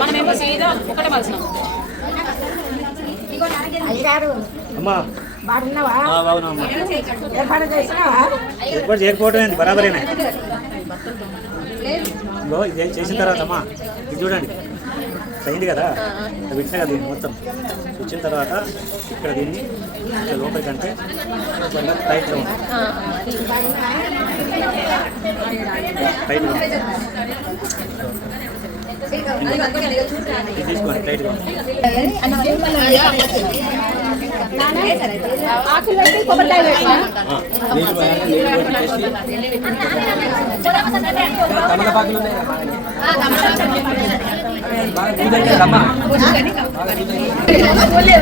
మనం ఏమో సీదా ఒకటే బాగున్నామ్మా ఏర్పాటు ఏంటి బరాబరేనా. చేసిన తర్వాత అమ్మా. ఇది చూడండి. అయింది కదా? ఇచ్చిన కదా దీన్ని మొత్తం? ఇచ్చిన తర్వాత ఇక్కడ దీన్ని ఇక్కడ లోపలికి అంటే టైట్గా ఉంది. టైట్గా ఉంది. ఇది తీసుకోండి టైట్గా ఉంది. ఆకులు పెట్టి కొబ్బరికాయ పెట్టినా తమలపాకులు ఉన్నాయి